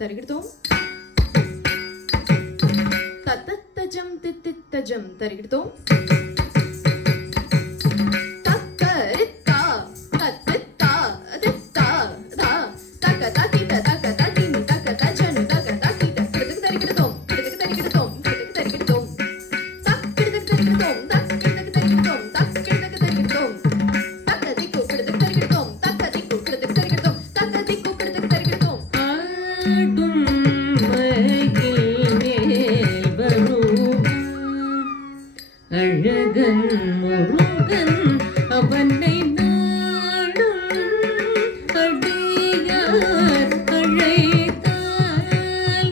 தருகிடுதோம் தத்தத்தஜம் தித்தித்தஜம் தருகிடுதோம் அழகன் முருகன் அவனை நாடும் அடியார் அழைத்தால்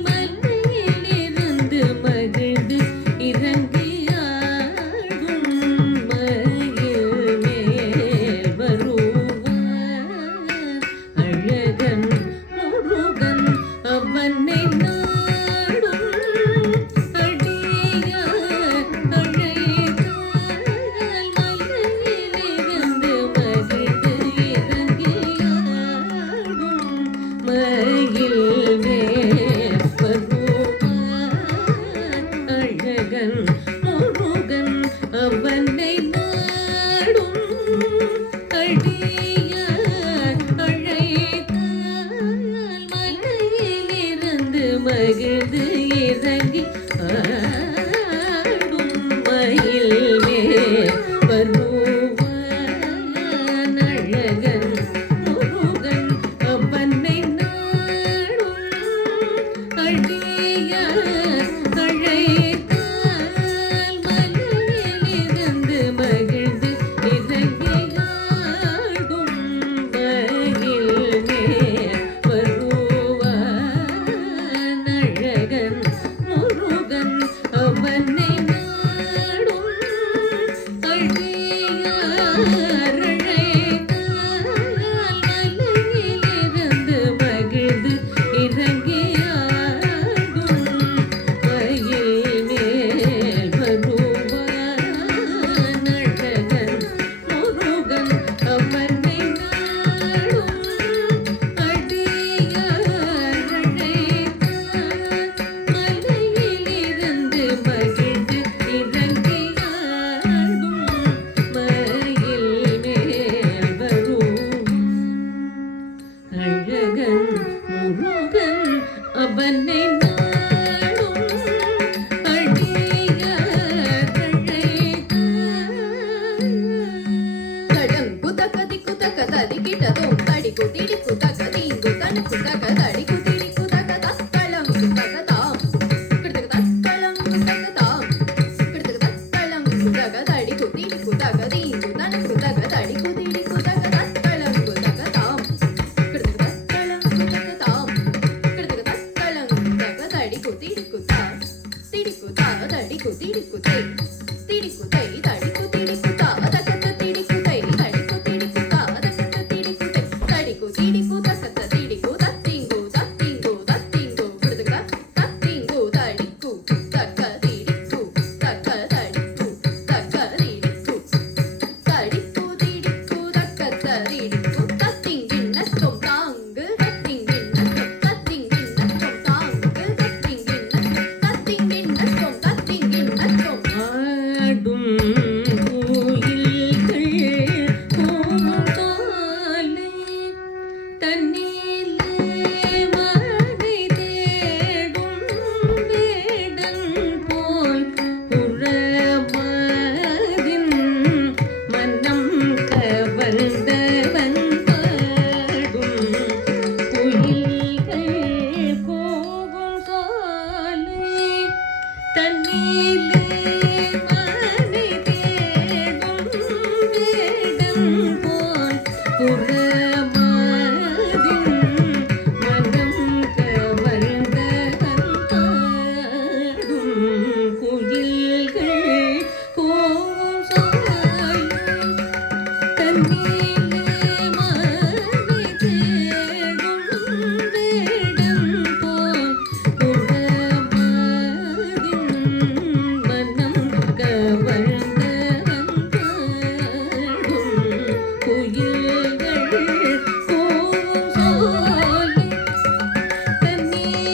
மலையிலிருந்து மகிழ்ந்து இறங்கியாடும் மயில் மேல் வருவார் அழகன் முருகன் அவனை அவனை நாடும் அடியார் அழைத்தால் மலையிலிருந்து மகிழ்ந்து இறங்கி ஆடும் மயில் மேல் வருவான் அழகன் முருகன் அவனை நாடும் அடியார் அழைத்தால் மலையிலிருந்து மகிழ்ந்து இறங்கியாடும் மயில் மேல் வருவான் அழகன் முருகன் அவனை நாடும் அடியார் அழைத்தால் மலையிலிருந்து மகிழ்ந்து இறங்கியாடும் மயில் மேல் வருவான் அழகன் முருகன் அவனை நாடும் அடியார் அழைத்தால் மலையிலிருந்து மகிழ்ந்து இறங்கியாடும் மயில் மேல் வருவான் அழகன் முருகன் அவனை நாடும் அடியார் அழைத்தால் தடங்கு தக்கதிக்கு தக்கததிக்கிட்டதும் தடிக்கு திடிக்கு தக்கதீங்கு தனக்கு தக்கதடிக்கு திடிக்கு தக்கத தளங்கு தக்கதாம் கிடக்கு தளங்கு தக்கதாம் கிடக்கு தளங்கு தக்கதடிக்கு திடிக்கு தக்கதீங்கு தனக்கு தக்கதடிக்கு திடிக்கு தக்கத தளங்கு தக்கதாம் கிடக்கு தளங்கு தக்கதாம் கிடக்கு தளங்கு தக்கதடிக்கு திடிக்கு தா திடிக்கு தா தடிக்கு திடிக்கு தை திடிக்கு தை தடிக்கு திடிக்கு தா தக்கத திடிக்கு தை தடிக்கு திடிக்கு தா தக்கத திடிக்கு தை தடிக்கு திடிக்கு தக்கத திடிக்கு தத்திங்கு தத்திங்கு தத்திங்கு கிடக்கு தத்திங்கு தடிக்கு தக்க திடிக்கு தக்க தடிக்கு தக்க திடிக்கு தடிக்கு திடிக்கு தக்கத திடிக்கு தத்திங்கின்னத்தும் தாங்கு தத்திங்கின்னத்தும் தத்திங்கின்னத்தும் தாங்கு தத்திங்கின்னத்தும் தத்திங்கின்னத்தும் தத்திங்கின்னத்தும் ஆடும் கோயில்கள் பூங்காலை தண்ணீலே மழை தேடும் வேடன் போல் உறவாதின் மனம் கவர்ந்தவன் பாடும் குயில்கள் போகும் சாலை தண்ணீலே மழை தேடும் வேடம் போல் உறவாதின் மனம் கவர்ந்தவன் பாடும் குயில்கள் போகும் சாலை தண்ணீலே மழை தேடும் வேடம் போல் உறவாதின் மனம் கவர்ந்தவன் பாடும் குயில்கள் போகும் சாலை தண்ணீலே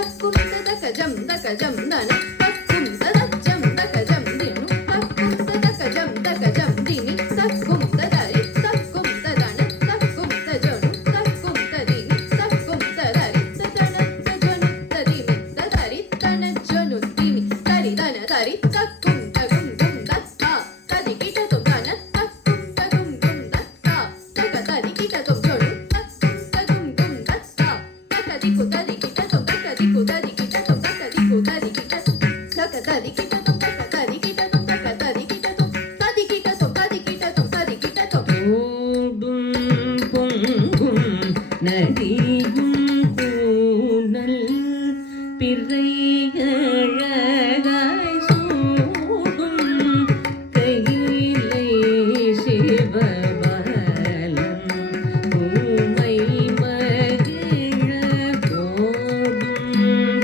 தக்கும் தகஜம் தகஜம் தன தக்கும் ததஜம் தகஜம் தினு தக்கும் தகஜம் தகஜம் தினி தக்கும் ததரி தக்கும் ததன தக்கும் தஜனு தக்கும் ததினி தக்கும் ததரி ததன தஜனு ததினி ததரி தன ஜனு தினி தரி தன தரி தக்கும் தகும் கும் தத்தா ததி கிட்ட தும் தன தக்கும் தகும் கும் தத்தா தக ததி கிட்ட தும் ஜனு தக்கும் தகும் கும் தத்தா தகதி குததி கிட்ட தும் தகதி குததி கிட்ட தும் தகதி குததி கிட்ட தும் தகதி கிட்ட தும் தகதி கிட்ட தும் தகதி கிட்ட தும் ததி கிட்ட தும் ததி கிட்ட தும் ததி கிட்ட தும் ஓடும் பொங்கும் நதியும் கூடல் பிறையழகாய் சூடும் கையிலை சிவபாலன் ஊமை மகிழ ஓடும்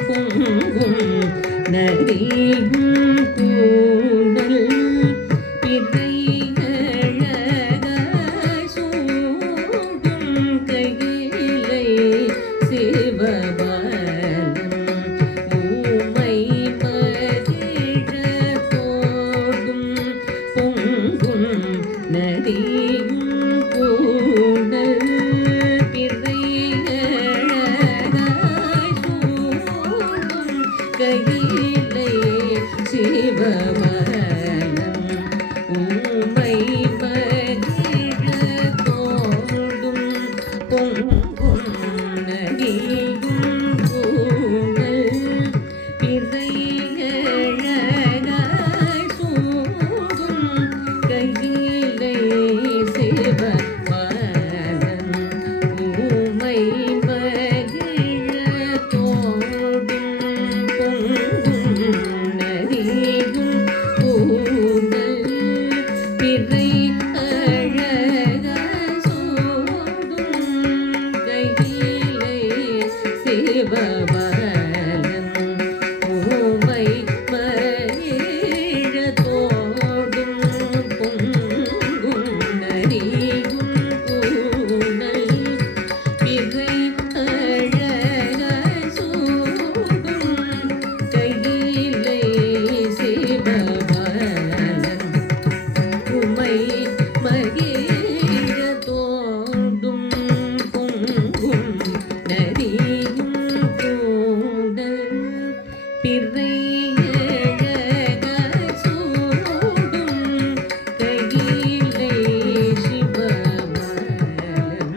பொங்கும் நதியும் கூடல் பிறையழகாய் சூடும் கையிலை சிவபாலன் ஊமை மகிழ போடும் பொங்கும் நதியும் கூடல் பிறையழகாய் சூடும் கையிலை சிவபாலன் ஊமை மகிழ தோடும் பொங்கும் நதியும் கூடல் பிறையழகாய் சூடும் கையிலை சிவபாலன் ஊமை மகிழ தோடும் பொங்கும் நதியும் கூடல் பிறையழகாய் சூடும் கையிலை சிவபாலன் ஊமை மகிழ தோடும் பொங்கும் நதியும் கூடல் பிறையழகாய் சூடும் கையிலை சிவபாலன் உமை மகிழ தோடும் பொங்கும் நதியும் கூடல் பிறையழகாய் சூடும் கையிலை சிவபாலன்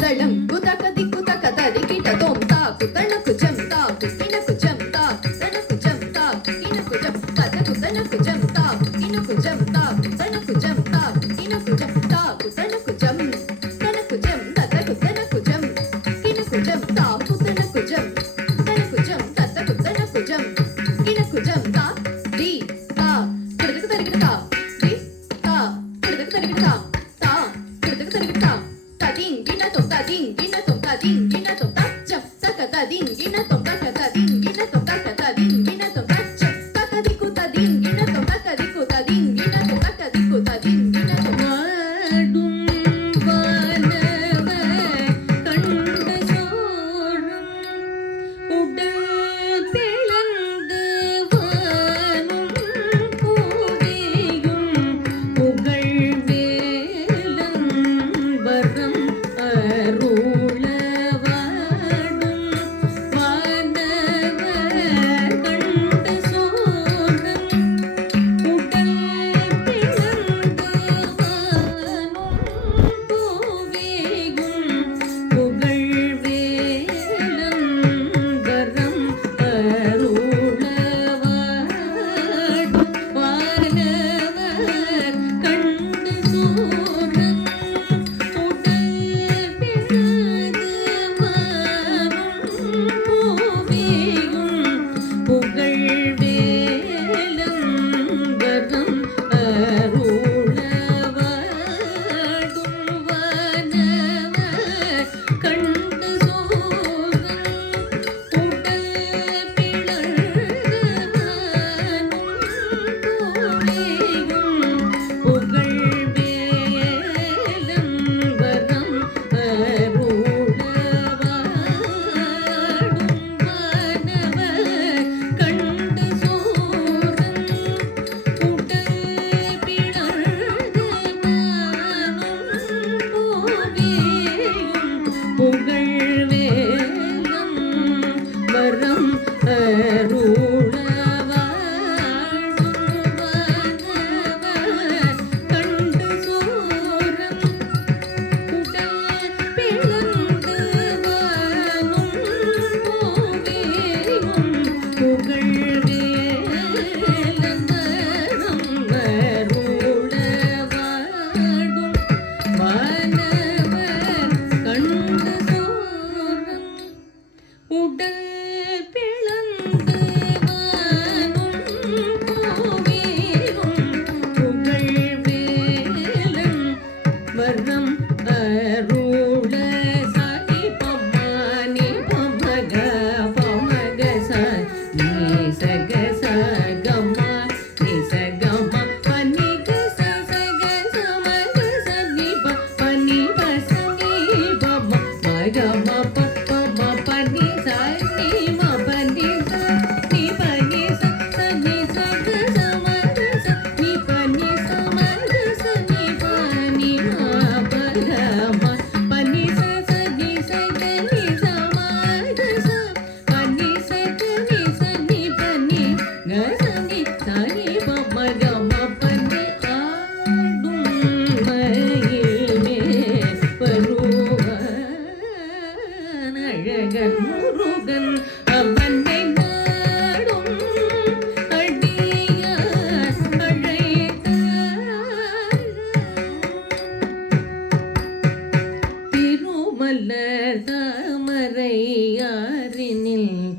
தளம் குதகதி குதகததி கிட்ட தோம் தா குதனக்கு ஜம் தா குதினக்கு ஜம் தா குதனக்கு ஜம் தா குதினக்கு ஜம் ததகு தனக்கு ஜம் தா குதினக்கு ஜம் தா குதனக்கு ஜம் தா குதினக்கு ஜம் தா குதனக்கு ஜம் தனக்கு ஜம் ததகு தனக்கு ஜம் கினக்கு ஜம் தா குதனக்கு ஜம் தனக்கு ஜம் ததகு தனக்கு ஜம் கினக்கு ஜம் தா டி தா குதகு தரிகிட தா டி தா குதகு தரிகிட தா தா குதகு தரிகிட தா ததிங் கின தொம் ததிங் கின தொம் ததிங் கின தொம் தச்சம் தக ததிங் கின தொம் தக ததிங் கின தொம் தக ததிங் கின தொம் தச்சம் தகதி கு ததிங் கின தொம் தகதி கு ததிங் கின தொம் தகதி கு ததிங் கின தொம் வாடும் வானவ கண்ட சோழம் உடல் பிளந்து வானும் பூவியும் புகழ் வேலன் வரம் அருளவா திருமலர் தாமரையாரினில்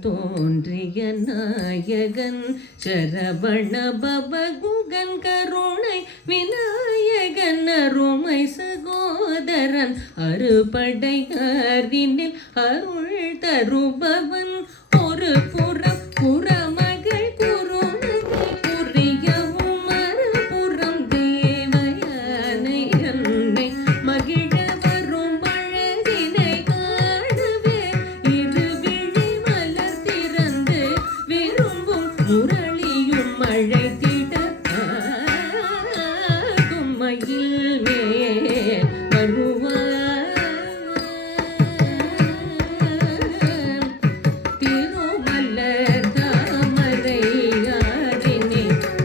தோன்றிய நாயகன் சரவண பவகுகன் கருணை விநாயகன் அருமை சகோதரன் அறுபடையாரினில் அருள் தருபவன் ஒரு புறம் புறமகள் குருநகை புரியவும் மறுபுறம் தேவயானை அன்னை மகிழ வரும் அழகினை காணவே இருவிழி மலர் திறந்து விரும்பும் முரளியும் அழைத்திட மயில் மேல் வருவார் திருமலர் தாமரையாரினே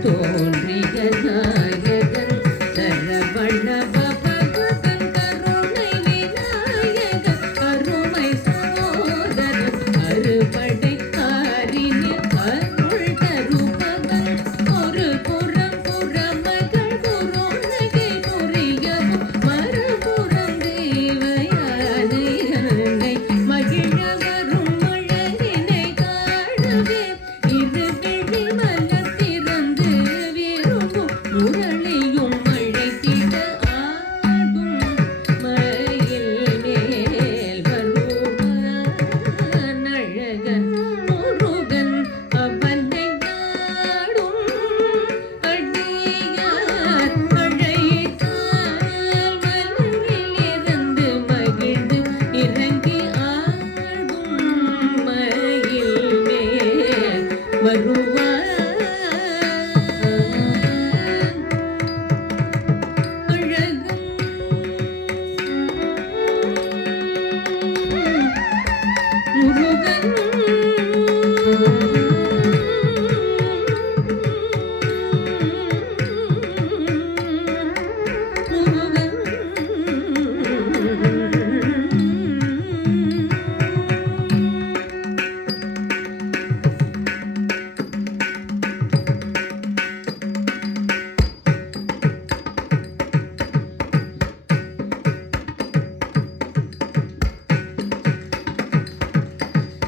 தோன்றிய நாயகன் சரவண பவகுகன் கருணை விநாயகன் அருமை சகோதரன் அறுபடையாரினில் அருள் தருபவன் ஒரு புறம் புறமகள் குருநகை புரியவும் மறுபுறம் தேவயானை அன்னை மகிழ வரும் அழகினை காணவே இருவிழி மலர் திறந்து விரும்பும் முரளியும் அழைத்திட ஆடும் மயில் மேல் வருவான் அழகன் முருகன் அவனை நாடும் அடியார் அழைத்தால் மலரிலிருந்து மகிழ்ந்து இறங்கி ஆடும் மயில் மேல் வருவான் அழகன்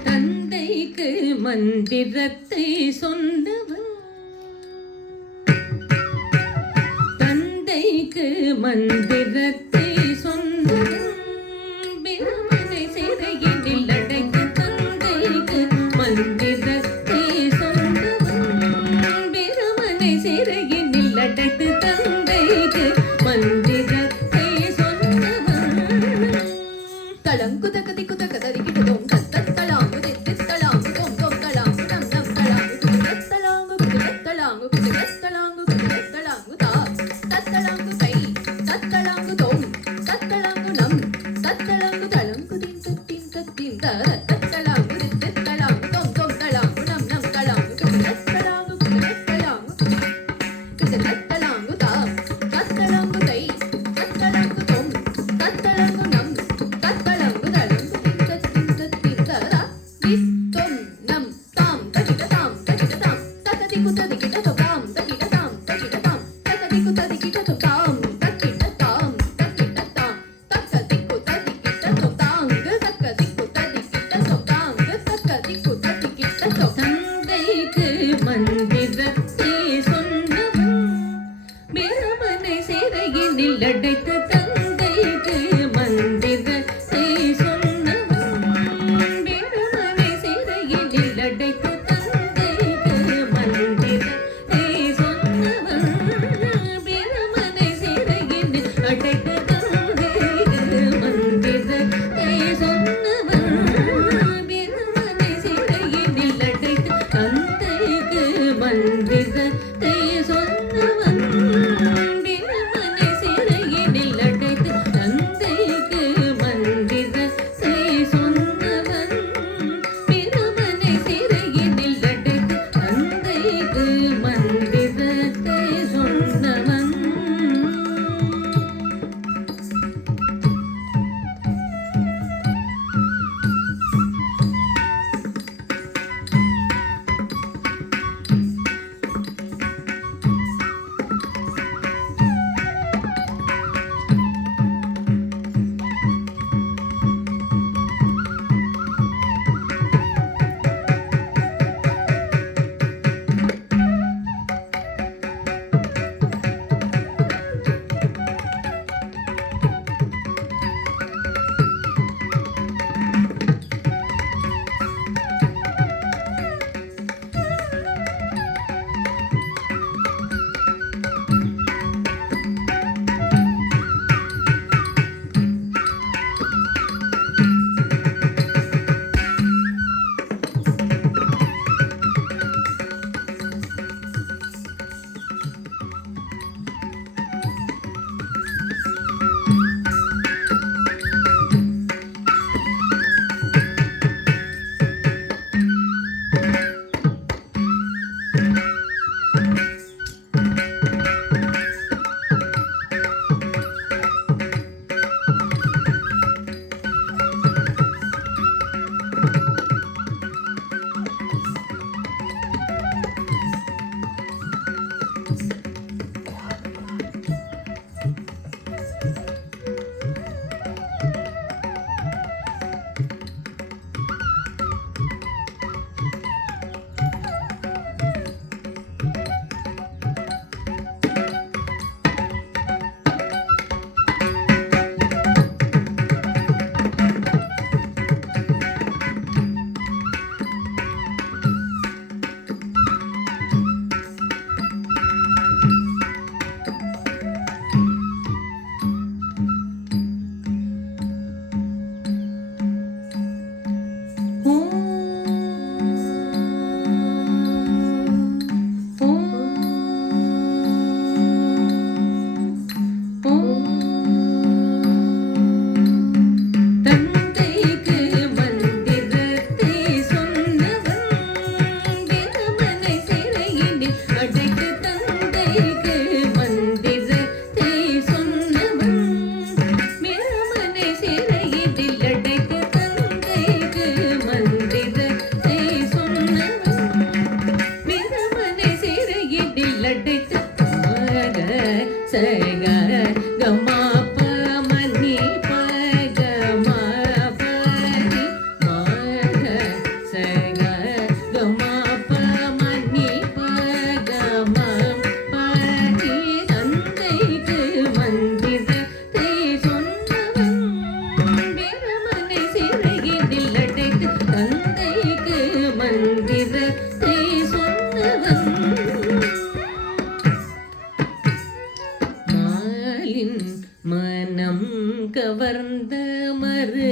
தந்தைக்கு மந்திரத்தை சொன்னவன் தந்தைக்கு மந்திரத்தை சொன்னவன் பிரமனை சிறையினில் அடைத்து தந்தைக்கு மந்திரத்தை சொன்னவன் பிரமனை சிறையினில் அடைத்து தந்தைக்கு மந்திரத்தை சொன்னவன் தளங்கு தகதி குதக தரிக்கிட்டதும் தத்தலாங்கு தித்தலாங்கு தொம் தொம் தலாங்கு நம் நம் தலாங்கு குதிரத்தலாங்கு குதிரத்தலாங்கு குதிரத்தலாங்கு குதிரத்தலாங்கு தா தத்தலாங்கு தை தத்தலாங்கு தொம் தத்தலாங்கு நம் தத்தலாங்கு தளங்கு தின் தத்தின் த தத்தலாங்கு தித்தலாங்கு தொம் தொம் தலாங்கு நம் நம் தலாங்கு குதிரத்தலாங்கு குதிரத்தலாங்கு குதிரத்தலாங்கு தா தத்தலாங்கு தை தத்தலாங்கு தொம் தத்தலாங்கு நம் தத்தலாங்கு தளங்கு தின் தத்தின் தரா தித்தொம் நம் தாம் தகிட தாம் தகதி குததி கிட தாம் தகிட தாம் தகதி குததி கிட தாம் தகிட தாம் தகதி குததி கிட தாங்கு தகதி குததி கிட தாங்கு தகதி குததி கிட தந்தைக்கு மந்திரத்தை சொன்னவன் பிரமனை சிறையினில் அடைத்து தந்தைக்கு மந்திரத்தை சொன்னவன் பிரமனை சிறையினில் அடைத்து தந்தைக்கு மந்திரத்தை சொன்னவன் பிரமனை சிறையினில் அடைத்து தந்தைக்கு மந்திரத்தை சொன்னவன் பிரமனை சிறையினில் அடைத்து தந்தைக்கு மந்திரத்தை சொன்னவன் பிரமனை சிறையினில் அடைத்து தந்தைக்கு மந்திரத்தை சொன்னவன் பிரமனை சிறையினில் அடைத்து தந்தைக்கு மந்திரத்தை சொன்னவன்.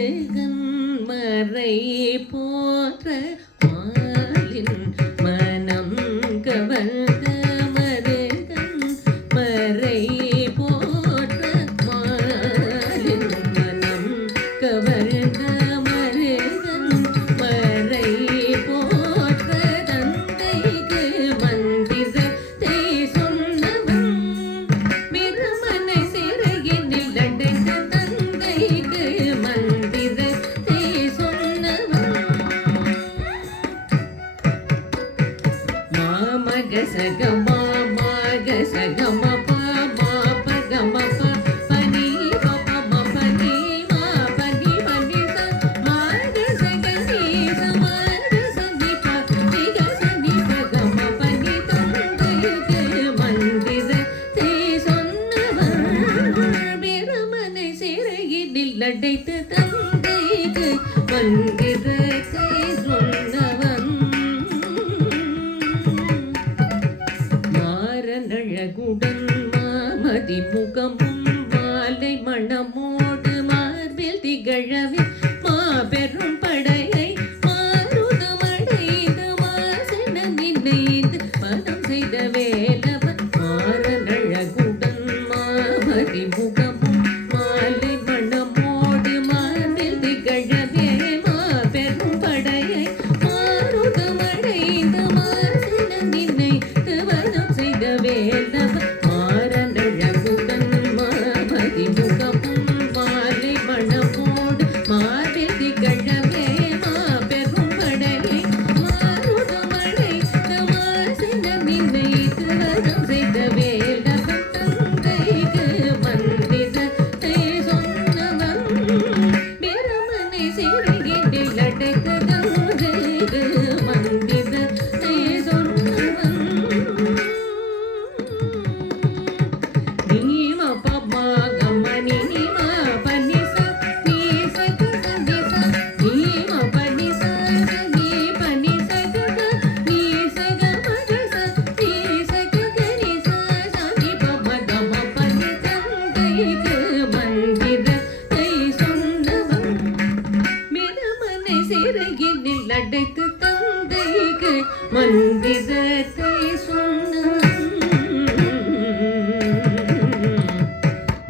மருகன் மறை போற்ற மாலின் மனம் கவர்ந்த மருகன் மறை போற்ற மாலின் மனம் கவர்ந்த மருகன் மறை போற்ற தந்தைக்கு மந்திரத்தை சொன்னவன் பிரமனை சிறையினில் அடைந்த தந்தைக்கு மந்திரத்தை சொன்னவன் மாமகசக மாமகசக மப மாபக மப பனி பப மபனி மாபனி பனி ச மாகசக நீச மாகசனி பனி கசனி பக மபனி தந்தைக்கு மந்திரத்தை சொன்னவன் பிரமனை சிறையினில் அடைத்த தந்தைக்கு மந்திரத்தை சொன்னவன் மாறனழகுடன் மாமதி முகமும் மாலை மணமோடு மார்பில் திகழவே மாபெரும் படையை மாருதமடைந்து மாசென நினைந்து பதம் செய்த வேலவன் மாறனழகுடன் மாமதி முகமும் மாலை மணமோடு மார்பில் திகழவே மாபெரும் படையை மாருதமடைந்து மாசென நினைத்து பதம் செய்த வேலவன் மாறனழகுடன் மாமதி முகமும் மாலை மணமோடு மார்பில் திகழவே மாபெரும் படையை மாருதமடைந்து மாசென நினைத்து பதம் செய்த வேலவன் தந்தைக்கு மந்திரத்தை சொன்னவன் பிரமனை சிறையினில் அடைத்த தந்தைக்கு மந்திரத்தை சொன்னவன் நீம பமகமணி நீம பனிச நீச கசனிச நீம பனிச நீ பனிச கக நீச கமகச நீச ககனிச சனி பமகம பனி தந்தைக்கு மந்திரத்தை சொன்னவன் பிரமனை சிறையினில் அடைத்து தந்தைக்கு மந்திரத்தை சொன்னவன்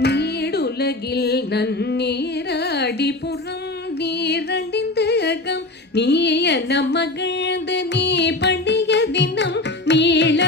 நீடுலகில் நன்னீராடி புறம் நீரண்டிந்த அகம் நீ என மகிழ்ந்து நீ பண்டிய தினம் நீள